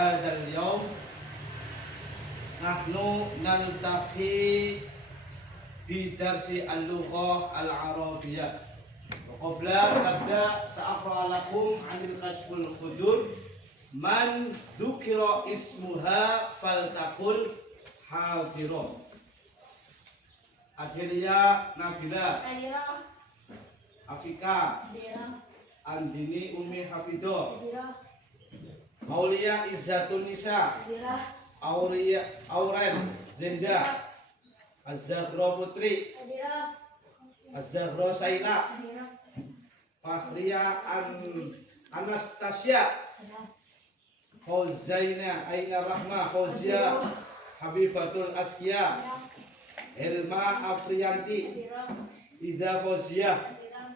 hadzal yaum nahnu naltaqi fi darsi al-lughah al-arabiyyah. Qabla nabda sa'aqra lakum 'anil kashful khudur man dzukira ismuha faltaqul hadirun. Adelia Nabila Adira, Afika Adira, Andini Umi Hafido Adira, Maulia Izzatun Nisa Adira, Auren Zenda Az-Zahra Putri Adira, Az-Zahra Saila Adira, Fakhria Anastasia Fauzaina Aina Rahma Fauzia Habibatul Askia Helma Afriyanti Adira, Ida Fauzia Adira,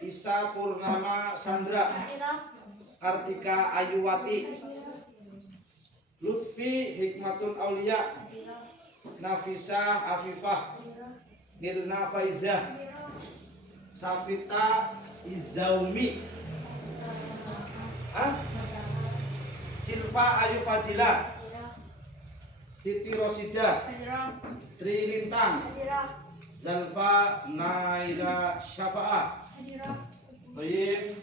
Isa Purnama Sandra Adira, Kartika Ayuwati Lutfi Hikmatun Aulia Adira, Nafisa Afifah Nirna Faizah Safita Izaumi Silva Ayu Fadila Siti Rosida Adira, Tri Lintang Adira, Zalfa Naila Syafa'a Adira, Baik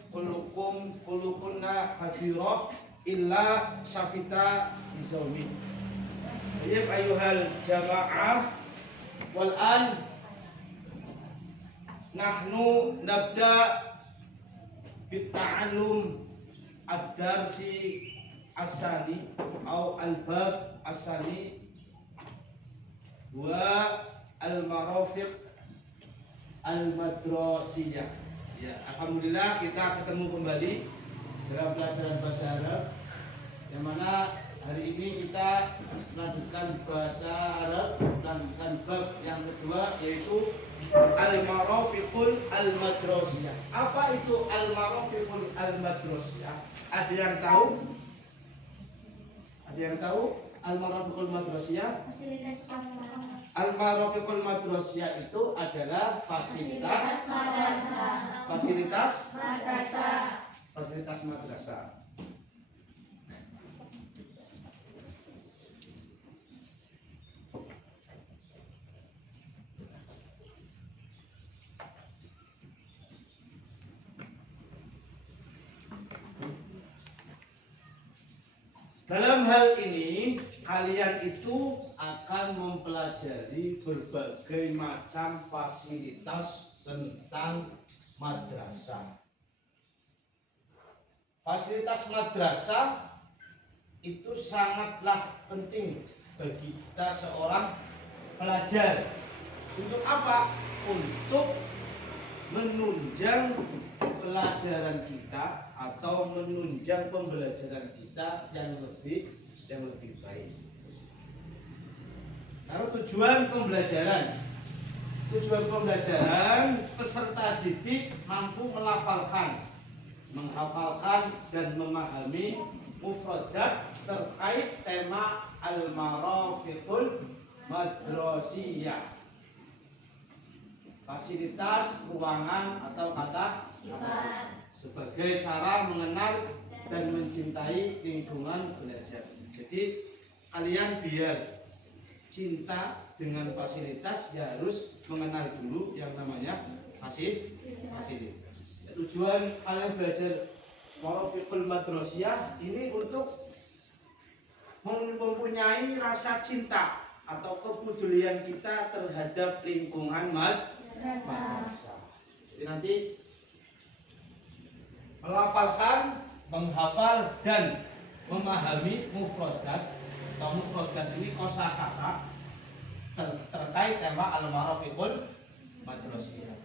kulukunna hadirah illa Safita Izaumi. Baik ayuhal jamaah wal an nahnu nabda bitta'allum ad-darsi as-sani atau al-bab as-sani wa al-marafiq al-madrasiyah. Ya, alhamdulillah kita ketemu kembali dalam pelajaran bahasa Arab yang mana hari ini kita melanjutkan bahasa Arab, melanjutkan bab yang kedua yaitu al-marafiqul al-madrasiyah. Apa itu al-marafiqul al-madrasiyah? Ada yang tahu? Ada yang tahu al-marafiqul madrasiyah? fasilitas kampus, Al-marafiqul madrasiyah itu adalah fasilitas madrasah. Dalam hal ini kalian itu akan mempelajari berbagai macam fasilitas tentang madrasah. Fasilitas madrasah itu sangatlah penting bagi kita seorang pelajar. Untuk apa? Untuk menunjang pelajaran kita atau menunjang pembelajaran kita yang lebih baik. Lalu tujuan pembelajaran peserta didik mampu melafalkan, menghafalkan dan memahami mufradat terkait tema al-marafiqul madrasiyah. Fasilitas, ruangan atau kata sebagai cara mengenal dan mencintai lingkungan belajar. Jadi kalian biar cinta dengan fasilitas ya harus mengenal dulu yang namanya fasilitas. Tujuan kalian belajar marafiqul madrasiyah ini untuk mempunyai rasa cinta atau kepedulian kita terhadap lingkungan madrasah. Jadi nanti melafalkan, menghafal dan memahami mufradat atau mufradat ini kosakata terkait tema al-marafiqul madrasiyah.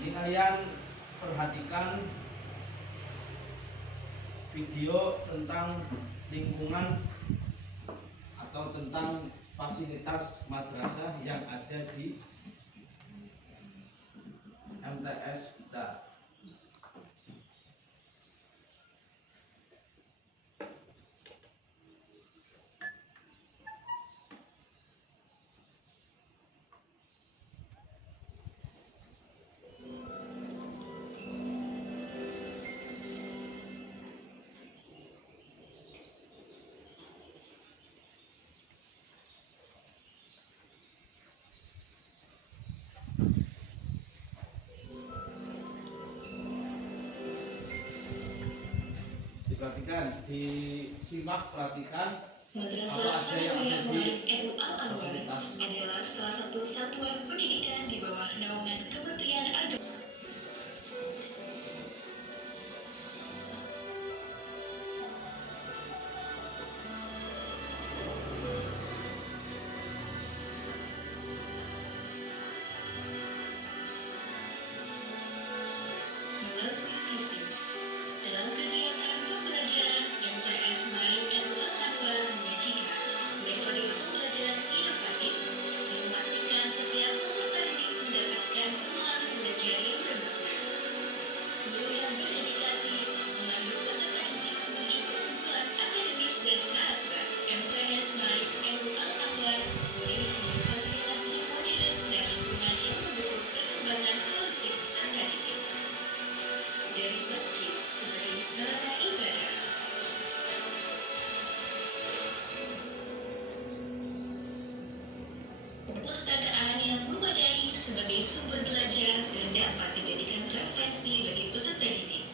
Ini kalian perhatikan video tentang lingkungan atau tentang fasilitas madrasah yang ada di MTS kita. Perhatikan, disimak, perhatikan. Madrasah Sanawiyah Mu'arif NU Al-Anwar adalah salah satu satuan pendidikan di bawah naungan Kementerian Agama. Melalui visi dalam kegiatan pembelajaran, MTS Mu'arif NU Al-Anwar menyajikan metode pembelajaran inovatif yang memastikan setiap peserta didik mendapatkan pengalaman belajar yang bermakna. Guru yang berdedikasi memandu peserta didik menuju keunggulan akademis dan karakter. MTS Mu'arif NU Al-Anwar memiliki fasilitas yang modern dan lingkungan yang mendukung perkembangan holistik peserta didik. Dari masjid sebagai sarana ibadah, perpustakaan yang memadai sebagai sumber belajar dan dapat dijadikan referensi bagi peserta didik.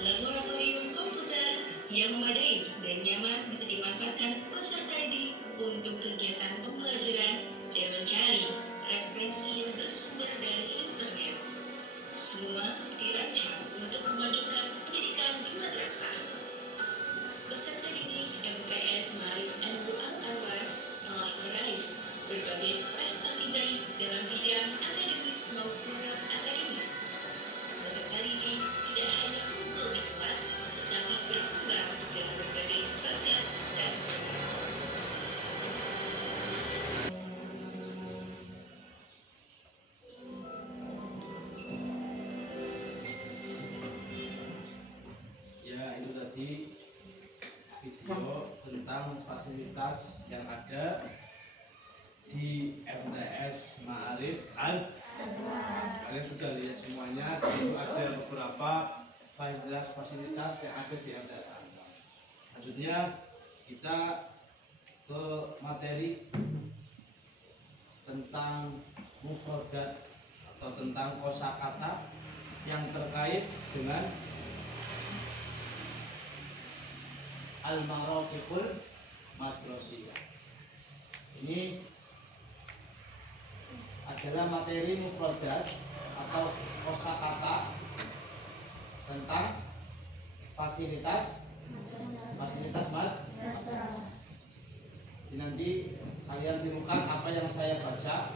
Laboratorium komputer yang memadai dan nyaman bisa dimanfaatkan peserta didik untuk kegiatan pembelajaran dan mencari referensi yang bersumber dari internet. Semua dirancang untuk memajukan pendidikan di madrasah. Peserta didik MTS Mu'arif NU Al-Anwar telah meraih berbagai prestasi baik dalam bidang akademis maupun non-akademis. Peserta didik tidak hanya unggul di kelas, tetapi berkembang dalam berbagai bakat dan minat. Ya, itu tadi video tentang fasilitas yang ada di MTS Mu'arif Al-Anwar. Kalian sudah lihat semuanya. Di situ ada beberapa fasilitas yang ada di MTS Al-Anwar. Selanjutnya kita ke materi tentang mufradat atau tentang kosakata yang terkait dengan al-marafiqul madrasiyah. Ini adalah materi mufradat atau kosakata tentang fasilitas madrasah. Jadi nanti kalian temukan apa yang saya baca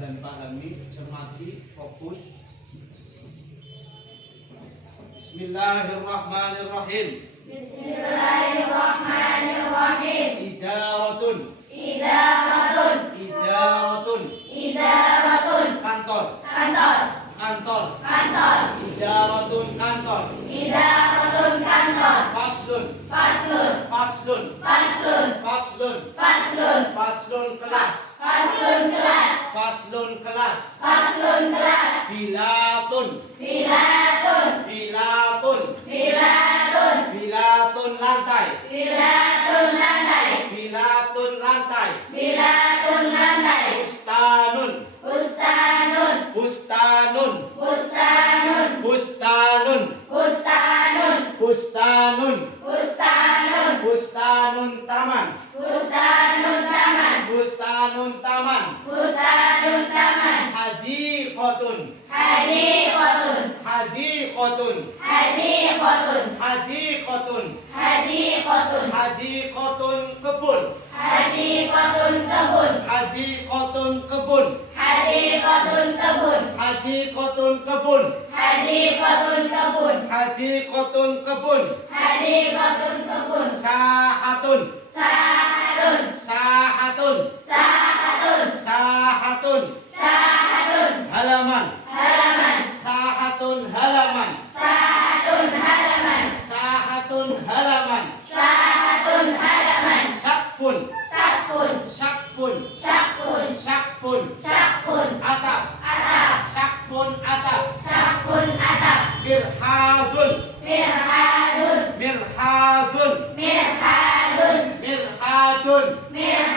dan pahami, cermati, fokus. Bismillahirrahmanirrahim. Bismillahirrahmanirrahim. Idaratun. Idaratun. Idaratun. Idaratun. Kantor. Kantor. Kantor. Kantor. Idaratun kantor. Idaratun kantor. Faslun. Faslun. Faslun. Faslun. Faslun. Faslun. Faslun kelas. Faslun kelas. Faslun kelas. Faslun kelas. Bilatun. Bilatun. Bilatun. Bilatun. Bilatun lantai. Bilatun lantai. Bilatun lantai. Bilatun lantai. Bustanun. Bustanun. Bustanun. Bustanun. Bustanun. Bustanun. Bustanun. Bustanun. Bustanun taman. Bustanun taman. Bustanun taman. Bustanun taman. Hadiqatun. Hadiqatun. Hadiqatun. Hadiqatun. Hadiqatun. Hadiqatun. Hadiqatun kebun. Hadiqatun kebun. Hadiqatun kebun. Hadiqatun kebun. Hadiqatun kebun. Hadiqatun kebun. Hadiqatun kebun. Hadiqatun kebun. Sahatun. Sahatun. Sahatun. Sahatun. Sahatun. Sahatun. Halaman. Halaman. Sahatun halaman. Sahatun halaman. Sahatun halaman. Sahatun halaman. Sakfun. Sakfun. Sakfun. Sakfun. Sakfun. Sakfun. Atap. Atap. Sakfun atap. Sakfun atap. Mirhadun. Mirhadun. Mirhadun. Mirhadun. Mirhadun. Mirhadun.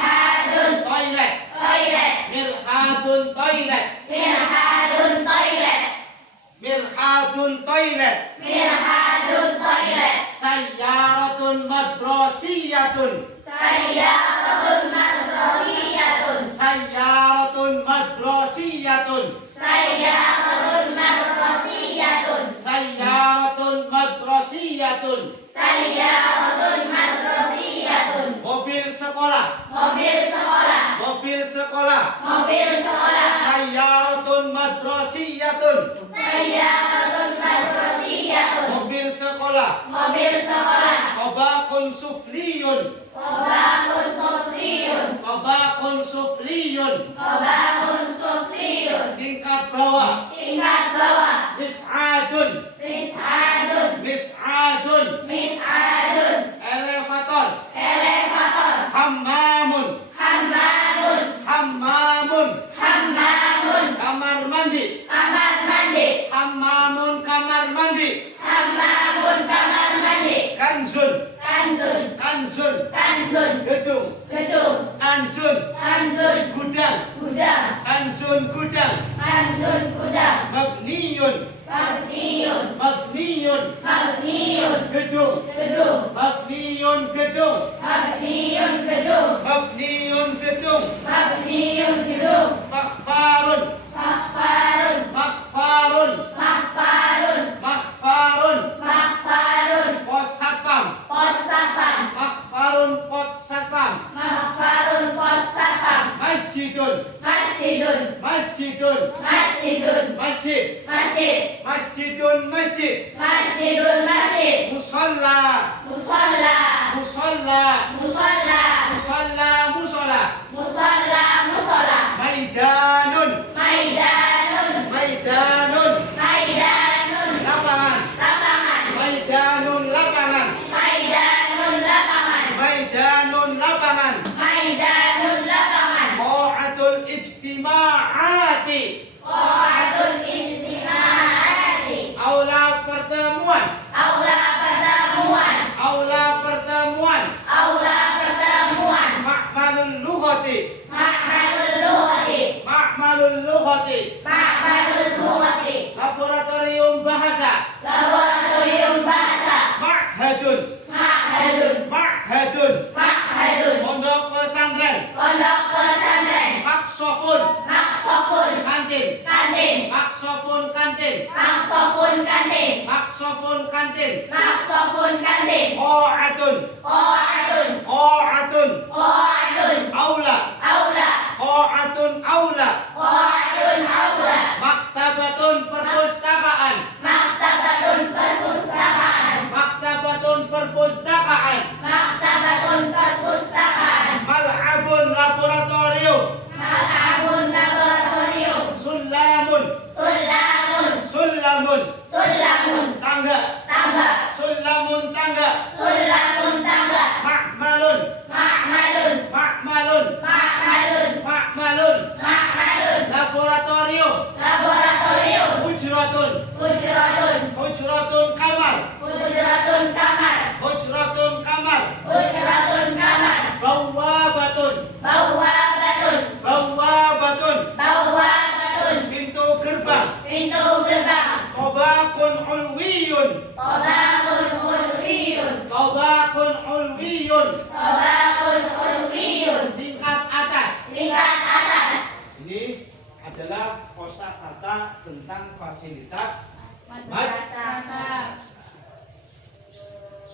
madrasiyatun. Sayyaratun madrasiyatun. Sayyaratun madrasiyatun. Sayyaratun madrasiyatun. Sayyaratun madrasiyatun. Sayyaratun madrasiyatun. Mobil sekolah. Mobil sekolah. Mobil sekolah. Mobil sekolah. Sayyaratun madrasiyatun. Sayyaratun madrasiyatun. Mobil sekolah. Mobil sekolah. Tabaqun sufliyun. Tabaqun sufliyun. Tabaqun sufliyun. Tabaqun sufliyun. Tingkat bawah. Tingkat bawah. Mis'adun. Mis'adun. Mis'adun. Mis'adun. Elevator. Elevator. Hammamun. Hammamun. Hammamun. Hammamun. Kamar mandi. Kamar mandi. Hammamun kamar mandi. Hammamun kamar mandi. Kanzun. Kanzun. Kanzun. Kanzun. Gedung. Gedung. Kanzun. Kanzun. Gudang. Gudang. Kanzun gudang. Kanzun gudang. Mabniyun. Mabniyun. Mabniyun. Mabniyun. Gedung. Gedung. Mabniyun gedung. Mabniyun gedung. Mabniyun gedung. Mabniyun gedung. Makhfarun. Makhfarun. Makhfarun. Makhfarun. Makhfarun. Makhfarun. Pos satpam. Pos satpam. Makhfarun pos satpam. Makhfarun pos satpam. Masjidun. Masjidun. Masjidun. Masjidun. Masjid. Masjid. Masjidun masjid. Masjidun masjid. Musalla. Musalla. Musalla. Musalla. Musalla musola. Musalla. Musola. Maidanun. Maidanun. Maidanun. Maidanun. Lapangan. Lapangan. Maidanun lapangan. Maidanun lapangan. Maidanun lapangan. Maidanun lapangan. Qa'atul ijtima'ati. Qa'atul ijtima'ati. Aula pertemuan. Aula pertemuan. Aula pertemuan. Aula pertemuan. Ma'malul lughati. Ma'malul lughati. Ma'malul lughati. Ma'malul lughati. Laboratorium bahasa. Laboratorium bahasa. Ma'hadun. Ma'hadun. Ma'hadun. Ma'hadun. Pondok pesantren. Pondok pesantren. Maksofun. Maksofun. Kantin. Kantin. Maksofun kantin. Maksofun kantin. Maksofun kantin. Maksofun kantin. Qa'atun. Qa'atun. Qa'atun. Qa'atun. Aula. Aula. Qa'atun aula. Qa'atun aula. Maktabatun perpustakaan. Maktabatun perpustakaan. Maktabatun perpustakaan. Maktabatun perpustakaan. Mal'abun laboratorium. Mal'abun laboratorium. Sulamun. Sulamun. Sulamun. Sulamun. Tangga. Tangga. Sulamun tangga. Sulamun tangga. Ma'malun. Ma'malun. Ma'malun. Ma'malun. Ma'malun. Ma'malun. Laboratorium. Laboratorium. Hujratun. Hujratun. Hujratun kamar. Hujratun kamar. Hujratun kamar. Hujratun kamar. Bawabatun. Bawabatun. Bawabatun. Bawabatun. Pintu gerbang. Pintu gerbang. Tabaqun ulwiyun. Tabaqun ulwiyun. Tabaqun ulwiyun. Tabaqun ulwiyun. Tingkat atas. Tingkat atas. Ini adalah kosakata tentang fasilitas Madrasah.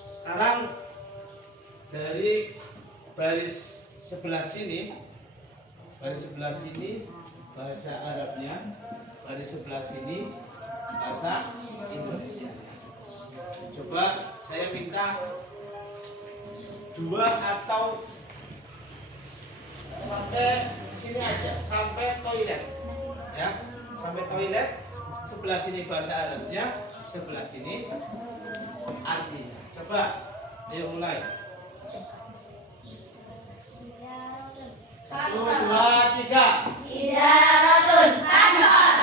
Sekarang dari baris sebelah sini bahasa Arabnya, baris sebelah sini bahasa Indonesia. Coba saya minta dua atau sampai sini aja, sampai toilet, ya, sampai toilet. Sebelah sini bahasa Arabnya, sebelah sini artinya. Coba, ayo mulai. 1, 2, 3. Idaratun. Kantor.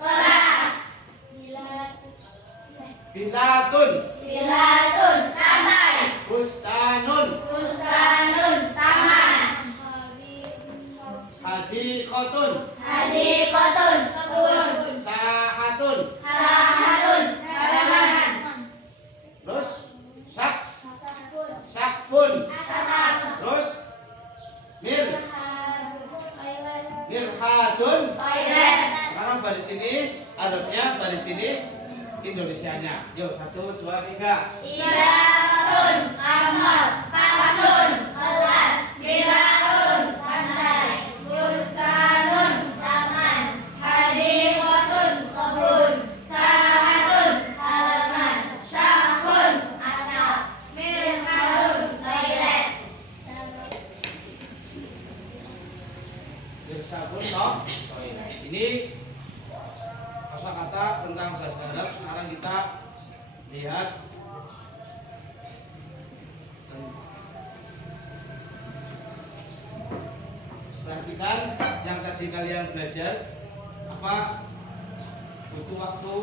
Kelas. Bilatun. Bilatun. Lantai. Bustanun. Bustanun. Taman. Hadiqatun. Hadiqatun. Kebun. Sahatun. Sahatun. Halaman. Terus sak Arabnya baris ini Indonesianya. Yuk 1, 2, 3. Idaratun kamar fasun kelas bilatun pandai bustanun taman hadiqatun kebun sahatun halaman syahun anak mirhalun toilet. Sabun toh. Ini kosakata tentang bahasa Arab. Sekarang kita lihat perhatikan yang tadi kalian belajar apa, butuh waktu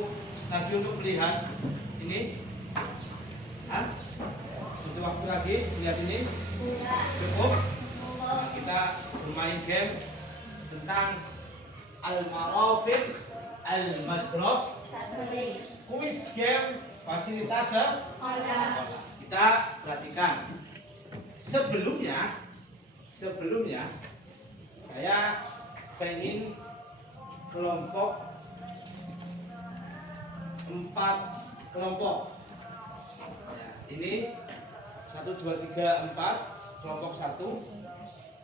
lagi untuk melihat ini. Hah? Butuh waktu lagi lihat ini? Cukup? Nah, kita bermain game tentang al-marafiq al-madrob, kuis game fasilitas sekolah. Kita perhatikan sebelumnya saya pengen kelompok 4 kelompok. Nah, ini 1, 2, 3, 4 kelompok 1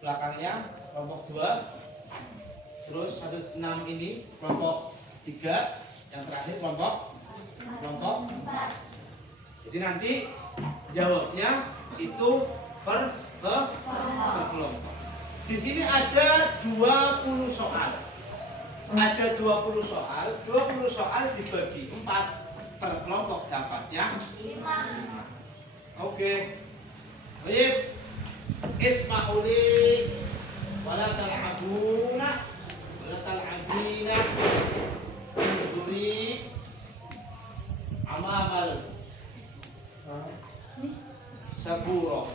belakangnya kelompok 2, terus 1, 6 ini kelompok 3, yang terakhir kelompok 4. Jadi nanti jawabnya itu per kelompok. Di sini ada 20 soal. Ada 20 soal. 20 soal dibagi 4 per kelompok dapatnya 5. Oke. Baik. Isma'uli wala tal'abuna wala tal'abina duri amamal saburo.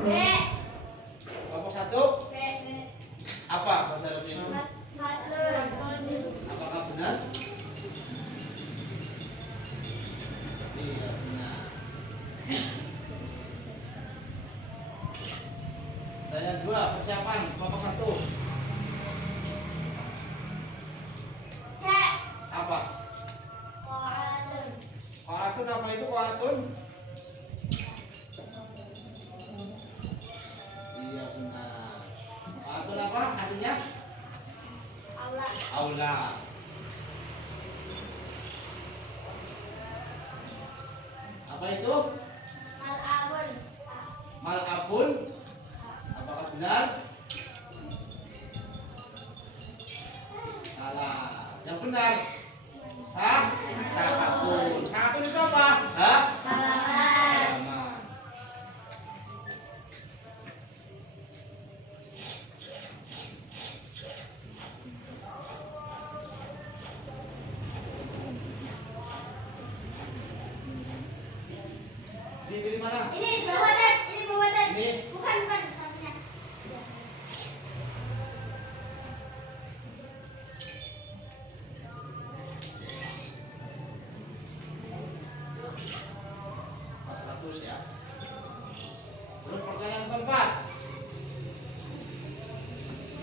B. Kelompok 1 B. apa bahasa Arabnya itu? Maslun. Apakah benar? Iya benar. Dan yang 2 persiapan kelompok 1 C. apa? Qaatun. Qaatun apa itu qaatun? Iya benar. Qaatun apa artinya? Aula. Aula. Apa itu? Mal'abun. Mal'abun. Apakah benar? Salah. Yang benar. Sahatun. Sahatun itu apa? Hah? Halaman. Halaman. Di mana? Ini bawah dan ini bawah dan. Ini. Bukan sampingnya. Ya. Terus pertanyaan keempat.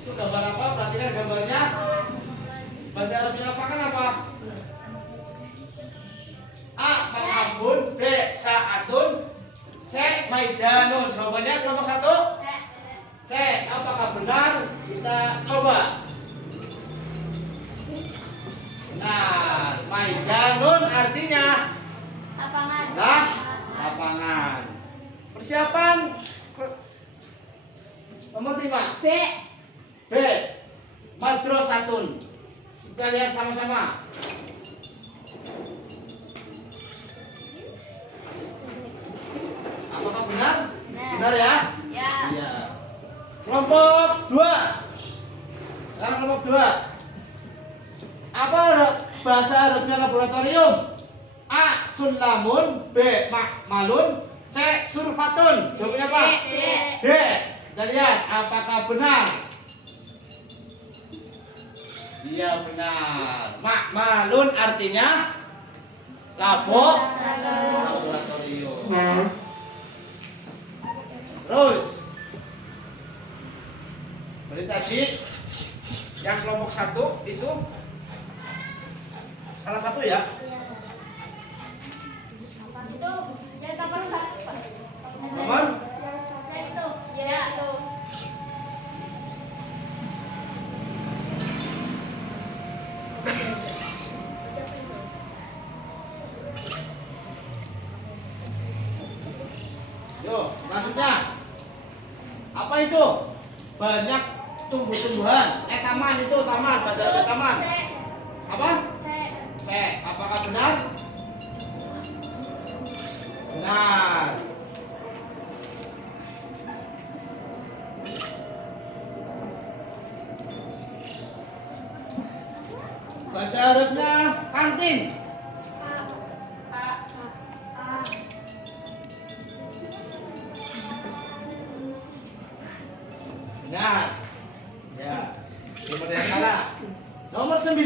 Itu gambar apa? Perhatikan gambarnya. Bahasa Arabnya lapangan apa? A. Mal'abun. B. Sa'atun. C. Maidanun. Jawabannya kelompok 1 C. Apakah benar? Kita coba. Benar. Maidanun artinya Lapangan. lapangan. Persiapan nomor 5. B. B. Madrasatun. Kita lihat sama-sama. Apakah benar? Benar ya? Ya. Iya. Kelompok 2. Sekarang kelompok 2. Apa bahasa Arabnya laboratorium? A. Sulamun. B. Makmalun. C. Surfatun. Jawabannya apa? B. D. Kita lihat apakah benar. Iya benar. Makmalun artinya Laboratorium. Terus berarti tadi yang kelompok 1 itu salah satu ya. Itu yang nomor 1, Pak. Nomor Itu. Ya, tuh. Yo, selanjutnya apa itu? Banyak tumbuh-tumbuhan. Taman itu taman, bahasa Arab taman. C. Apa? C. C. Apakah benar? Benar. Bahasa Arabnya kantin. A. Benar. Ya. Nomor yang salah. Nomor 9.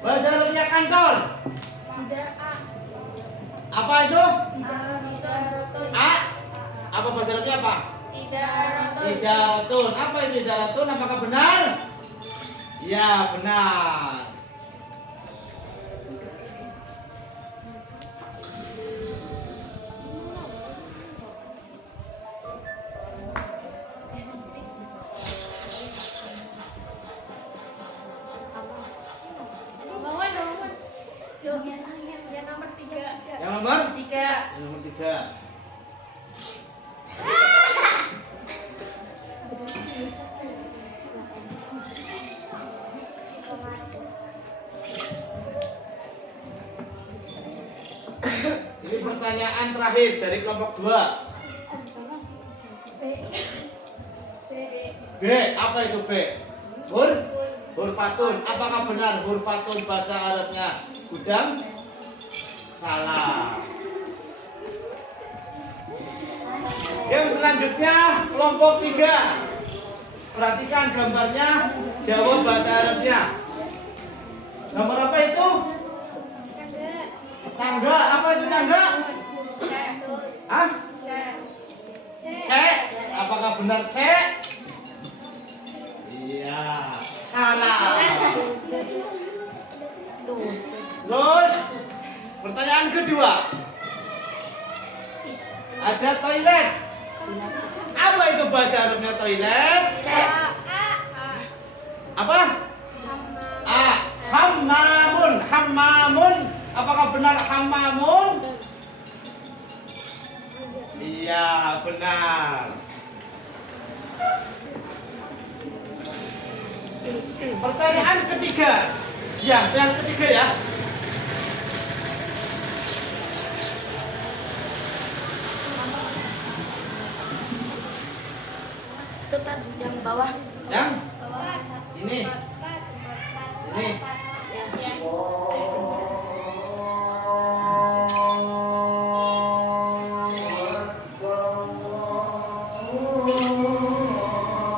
Bahasa Arabnya kantor. Tidak A. Apa itu? Idaratun. A. Apa bahasa Arabnya apa? Idaratun. Idaratun. Apa itu idaratun? Apakah benar? Ya, benar. Yang nomor 3. Yang nomor? 3. Yang nomor 3. Ini pertanyaan terakhir dari kelompok 2. B. Apa itu B? Hurfatun. Apakah benar hurfatun bahasa Arabnya gudang? Salah. Yang selanjutnya kelompok 3. Perhatikan gambarnya, jawab bahasa Arabnya. Gambar apa itu? Tangga. Apa itu tangga? Hah? C. Apakah benar C? Iya. Salah. Terus pertanyaan kedua. Ada toilet. Apa itu bahasa Arabnya toilet? Apa? A. Hammamun. Hammamun. Apakah benar hammamun? Iya, benar. Pertanyaan ketiga. Ya, yang ketiga ya. Itu tadi yang bawah. Yang Bawah. ini. Ini.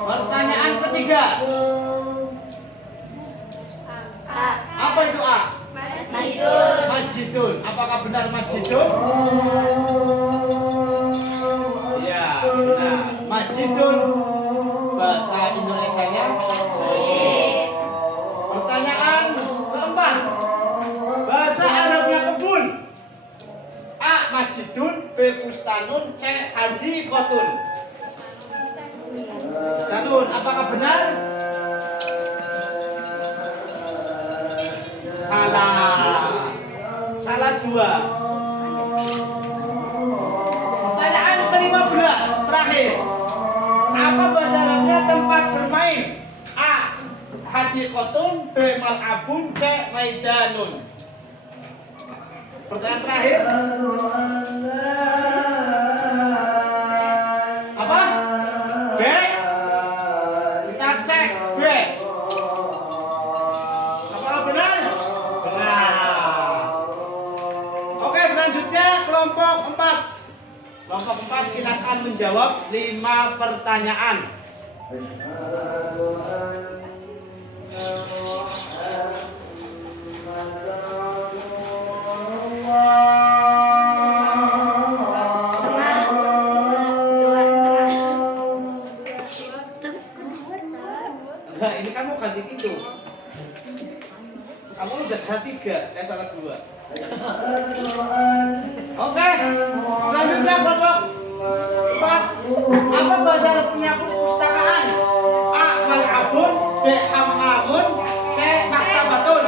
Pertanyaan ketiga. Apa itu A? Masjidun. Apakah benar masjidun? Iya, benar. Masjidun bahasa Indonesianya. Pertanyaan keempat. Bahasa Arabnya kebun. A. Masjidun. B. Bustanun. C. Hadikotun. Bustanun. Apakah benar? Salah. Salah 2. Pertanyaan ke-15 terakhir. Apa bahasa Arabnya tempat bermain? A. Hadikotun. B. Mal'abun. C. Maidanun. Pertanyaan terakhir. Apa? B. Kita cek B. Apakah benar? Benar. Oke, selanjutnya kelompok 4. Kelompok 4 silakan menjawab 5 pertanyaan. Nah, ini kamu ganti itu. Kamu udah salah 3, salah 2. Oke. Selanjutnya kelompok 4. Apa bahasa Arabnya perpustakaan? A. Mal'abun, B. Hammamun, C. Maktabatun.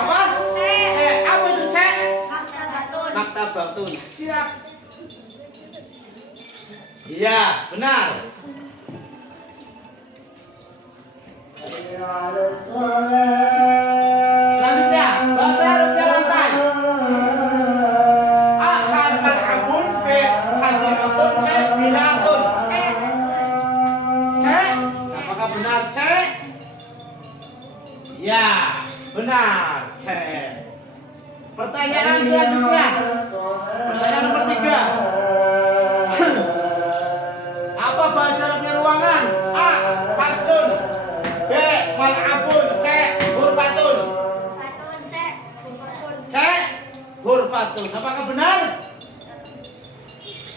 Apa? C. Apa itu C? Maktabatun. Maktabatun. Siap. Iya, benar. Selanjutnya, bahasa Arabnya lantai. A. Mal'abun, B. Hadiratun, C. Binatun. C. Apakah benar C? Ya, benar C. Pertanyaan selanjutnya. Pertanyaan nomor 3. Apa bahasa Arabnya ruangan? A. Faslun, B. Mal'abun, C. Hurfatun. C. Hurfatun. Apakah benar?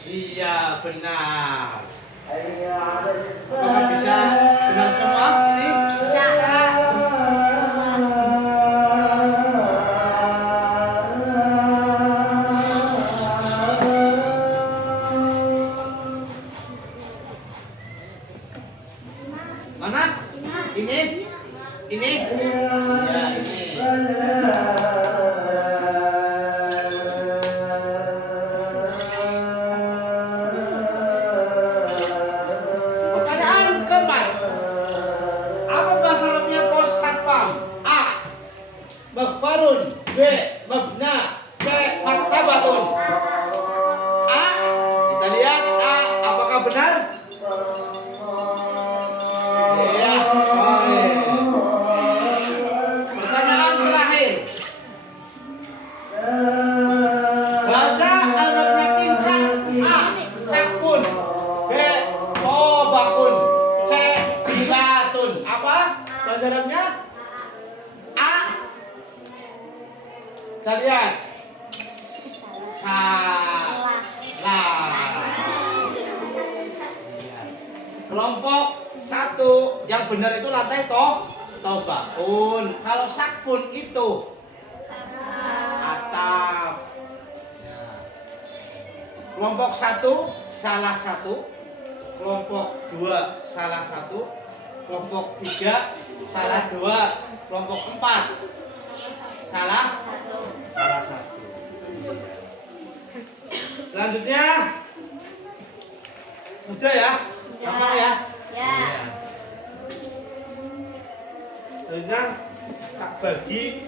Iya, benar. Apakah bisa benar semua ini? Bisa. Mana? Ini? Ini? Iya, ini. Pertanyaan keempat. Apa bahasa Arabnya pos satpam? A. Maghfarun, B. Mabna, C. Maktabatun. A. Kita lihat A. Apakah benar? Iya, baik. Pertanyaan terakhir. Bahasa Arabnya tingkat. A. Sakfun, B. Tobakun, C. Bilatun. Apa bahasa Arabnya? A. Kita lihat. Salah. Kelompok 1 yang benar itu lantai tobakun. Kalau sakfun itu atap. Ya. Kelompok 1 salah 1, kelompok 2 salah 1, kelompok 3 salah 2, kelompok 4 salah 1. Selanjutnya udah ya, gampang ya. Ya. Sekarang tak bagi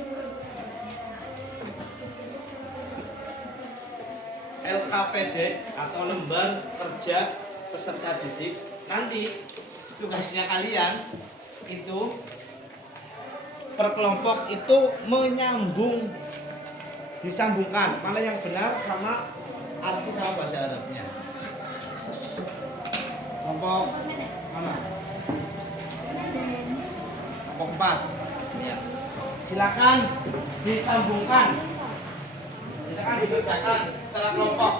LKPD atau lembar kerja peserta didik. Nanti tugasnya kalian itu per kelompok itu menyambung, disambungkan mana yang benar sama arti sama bahasa Arabnya. Kelompok mana? Kelompok 4. Ya. Silakan disambungkan. Silakan dikerjakan secara kelompok.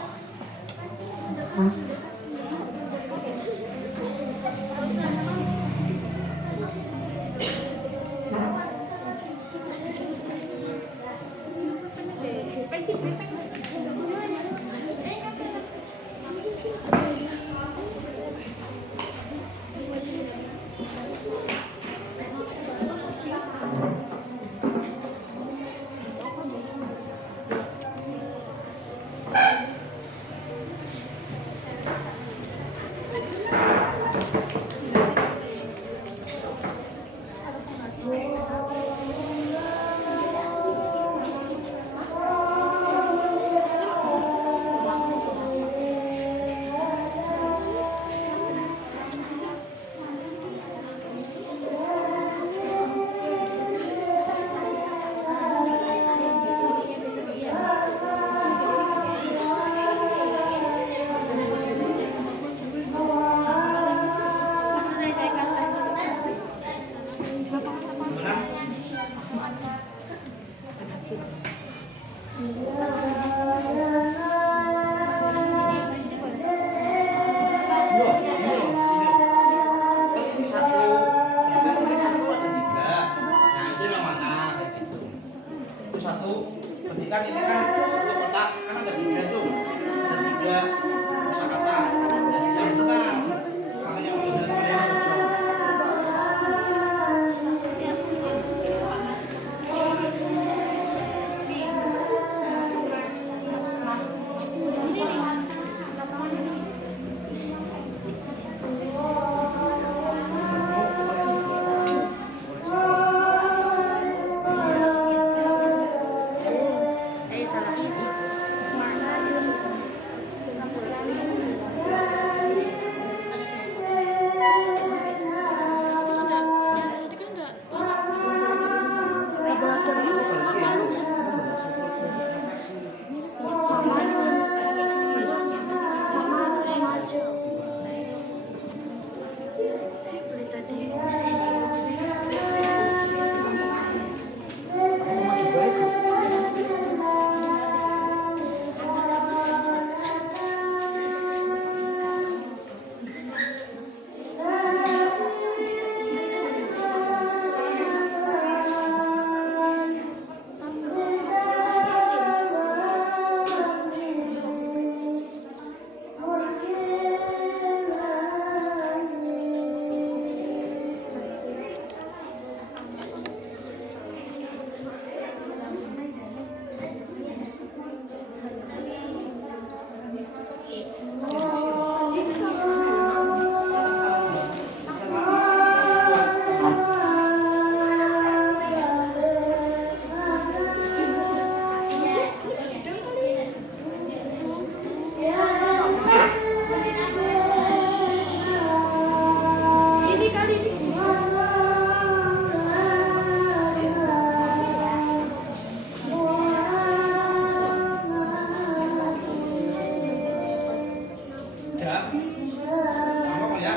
ada. Apa kok ya?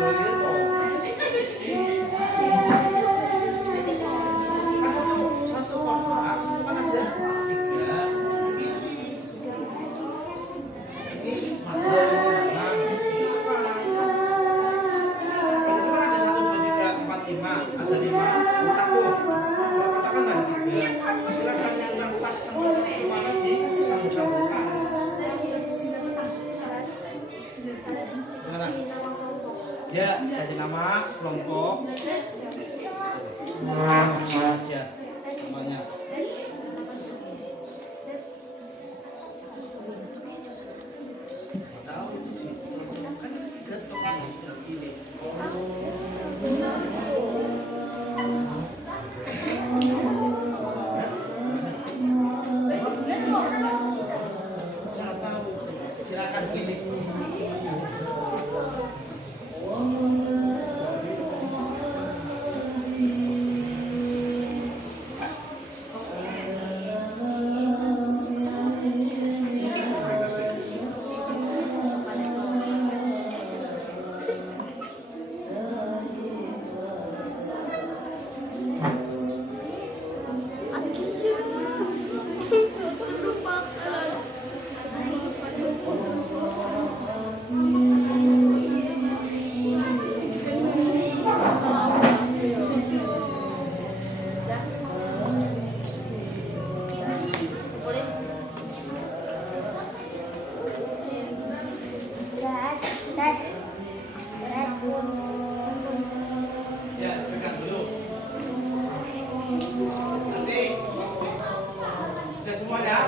Boleh lihat toh. Satu kotak kan ada 3. Ini ada 6. Itu kan ada 1, 2, 3, 4, 5. Ada 5 kotak tuh. Kalau kotak kan ada 3. Silakan yang pas sama gimana disambung-sambungkan. Gimana? Ya, kasih nama kelompok. Aja namanya. Tahu sih. Kan 3 tokoh sudah pilih. Silakan pilih. Ya, pegang dulu. Nanti sudah semua ya.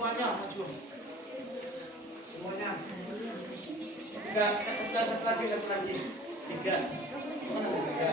Semuanya maju. Semuanya. Satu lagi. 3. Mana ada 3?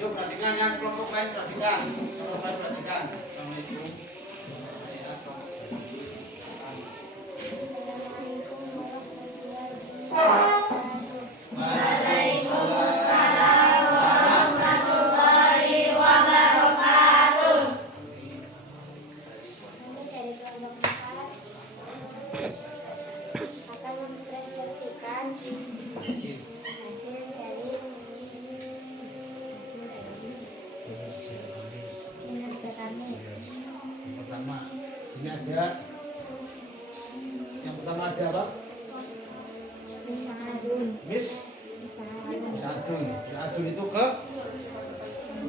Yuk perhatikan yang kelompok lain perhatikan. Kelompok lain perhatikan. Assalamualaikum. Akan mempresentasikan hasil dari kinerja kami. Yang pertama, ini ada. Yang pertama ada apa? Misalun, Miss misalun, Adun. Adun itu ke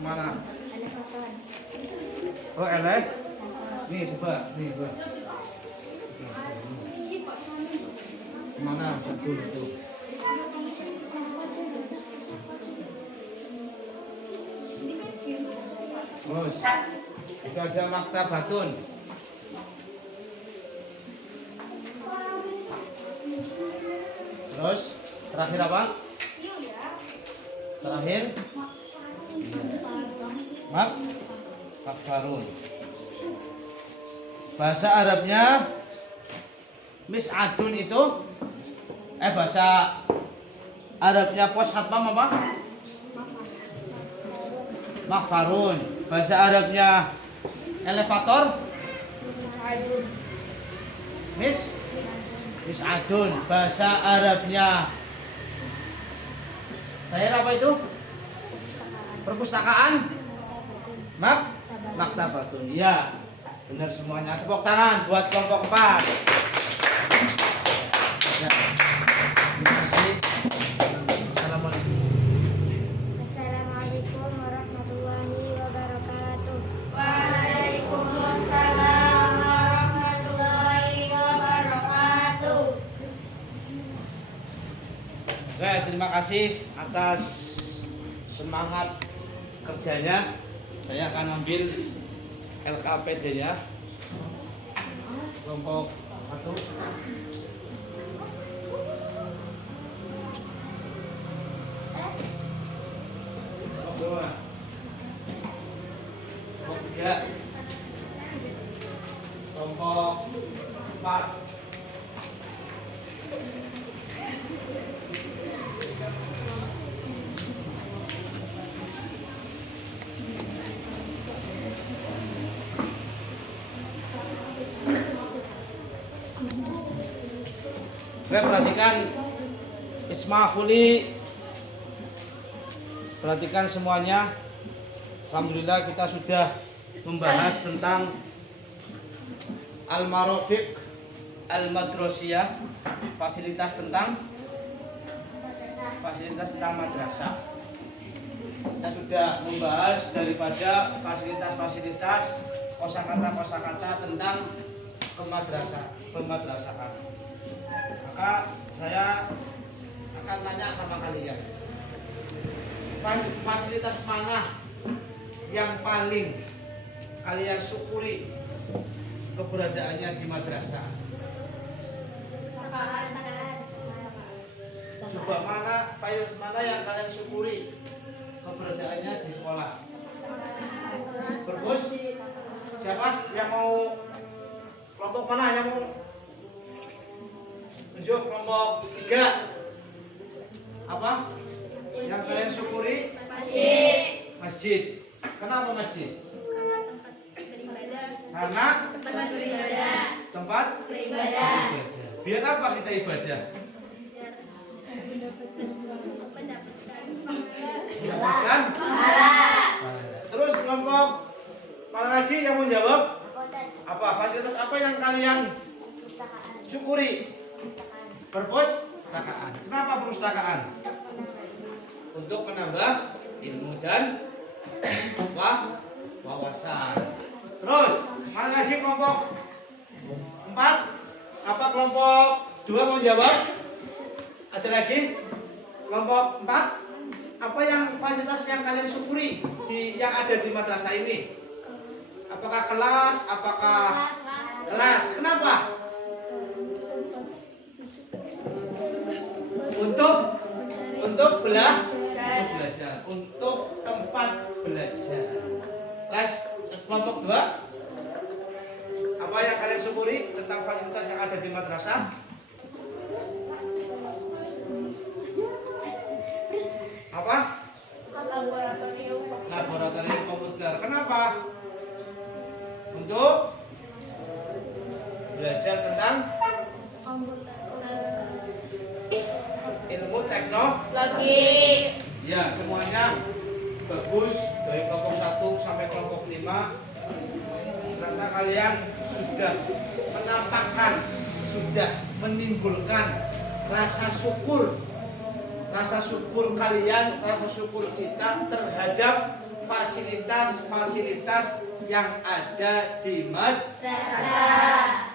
mana? ada papan, Oh, elek. Nih, coba. Nih, coba. Mana betul itu? Terus, itu ada maktabatun. Terus, terakhir apa? Terakhir, makbarun. Bahasa Arabnya Miss Adun itu bahasa Arabnya pos satpam apa? Makfarun. Bahasa Arabnya elevator Miss Adun. Bahasa Arabnya daerah apa itu? Perpustakaan? Maktabatun. Iya, benar semuanya. Tepuk tangan buat kelompok 4. Ya. Terima kasih. Assalamualaikum. Assalamualaikum warahmatullahi wabarakatuh. Waalaikumsalam warahmatullahi wabarakatuh. Oke, terima kasih atas semangat kerjanya. Saya akan ambil LKPD-nya. Kelompok 1. Kelompok 3. Kelompok 4. Oke, perhatikan Isma'uli. Perhatikan semuanya. Alhamdulillah kita sudah membahas tentang Al-Marafiq Al-Madrasiyah, fasilitas tentang madrasah. Kita sudah membahas daripada fasilitas-fasilitas kosakata tentang pemadrasahan. Maka saya akan nanya sama kalian, fasilitas mana yang paling kalian syukuri keberadaannya di madrasah? Coba fasilitas mana yang kalian syukuri keberadaannya di sekolah? Bagus. Siapa yang mau kelompok mana yang mau tunjuk? Kelompok 3. Apa yang kalian syukuri? Masjid. Kenapa masjid? Karena tempat beribadah. Biar apa kita ibadah? Mendapatkan pahala. Terus kelompok mana lagi yang mau jawab? Apa fasilitas apa yang kalian syukuri? Perpustakaan. Kenapa perpustakaan? Untuk menambah ilmu dan wawasan. Terus, mana lagi kelompok 4? Apa kelompok 2 mau jawab? Ada lagi? Kelompok 4? Apa yang fasilitas yang kalian syukuri yang ada di madrasah ini? Apakah kelas? Apakah kelas? Kenapa? Untuk belajar, untuk tempat belajar. Kelas kelompok 2? Apa yang kalian syukuri tentang fasilitas yang ada di madrasah? Apa? Laboratorium komputer. Kenapa? Untuk belajar tentang ilmu teknologi. Ya, semuanya bagus dari kelompok 1 sampai kelompok 5. Ternyata kalian sudah menampakkan, sudah menimbulkan rasa syukur kalian, rasa syukur kita terhadap fasilitas-fasilitas yang ada di madrasah.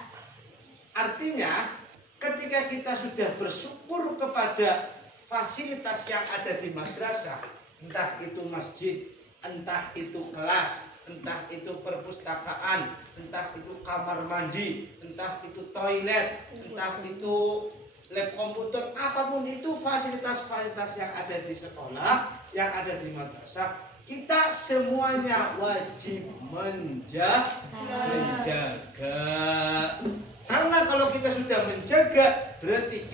Artinya, ketika kita sudah bersyukur kepada fasilitas yang ada di madrasah, entah itu masjid, entah itu kelas, entah itu perpustakaan, entah itu kamar mandi, entah itu toilet, entah itu lab komputer, apapun itu fasilitas-fasilitas yang ada di sekolah, yang ada di madrasah, kita semuanya wajib menjaga. Karena kalau kita sudah menjaga, berarti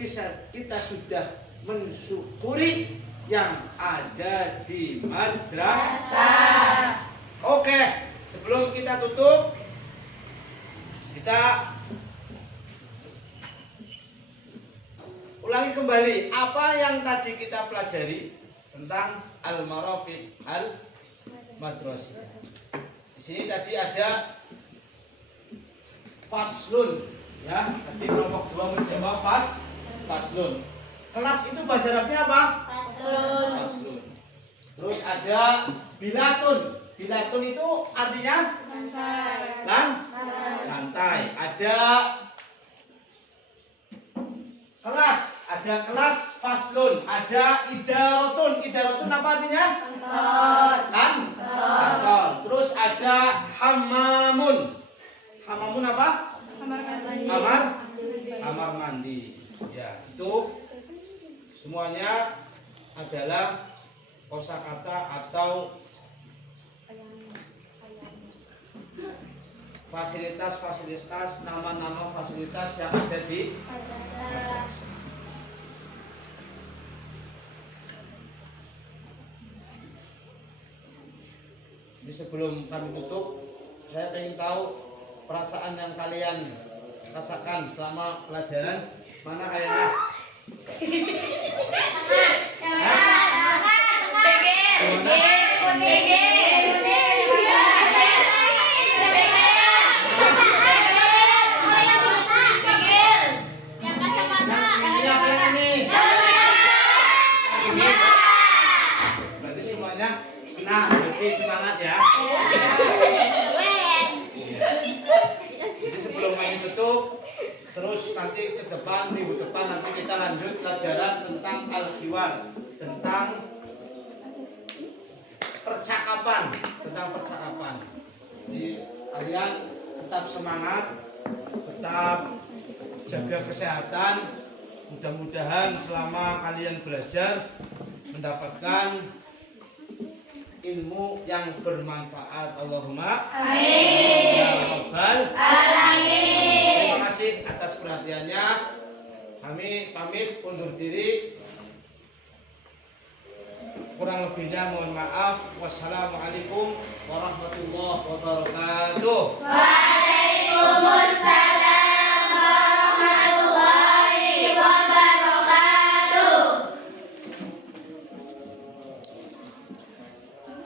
kita sudah mensyukuri yang ada di madrasah. Oke, sebelum kita tutup, kita ulangi kembali apa yang tadi kita pelajari tentang al-marafiq al-madrasah. Di sini tadi ada faslun, ya. Tadi kelompok 2 menjawab faslun. Kelas itu bahasa Arabnya apa? Faslun. Terus ada bilatun. Bilatun itu artinya lantai. Ada kelas, faslun, ada idaratun. Idaratun apa artinya? Kantor. Terus ada hamamun. Hamamun apa? Kamar mandi. Ya, itu semuanya adalah kosakata atau fasilitas, nama-nama fasilitas yang ada di madrasah. Jadi sebelum kami tutup, saya ingin tahu perasaan yang kalian rasakan selama pelajaran. Mana ayahnya? Berarti semuanya senang, lebih semangat ya. Jadi sebelum main tutup, terus nanti ke depan, minggu depan nanti kita lanjut pelajaran tentang al-hiwar, tentang percakapan. Jadi kalian tetap semangat, tetap jaga kesehatan. Mudah-mudahan selama kalian belajar mendapatkan ilmu yang bermanfaat. Allahumma amin. Ya rabbal alamin. Terima kasih atas perhatiannya. Kami pamit undur diri. Kurang lebihnya mohon maaf. Wassalamualaikum warahmatullahi wabarakatuh.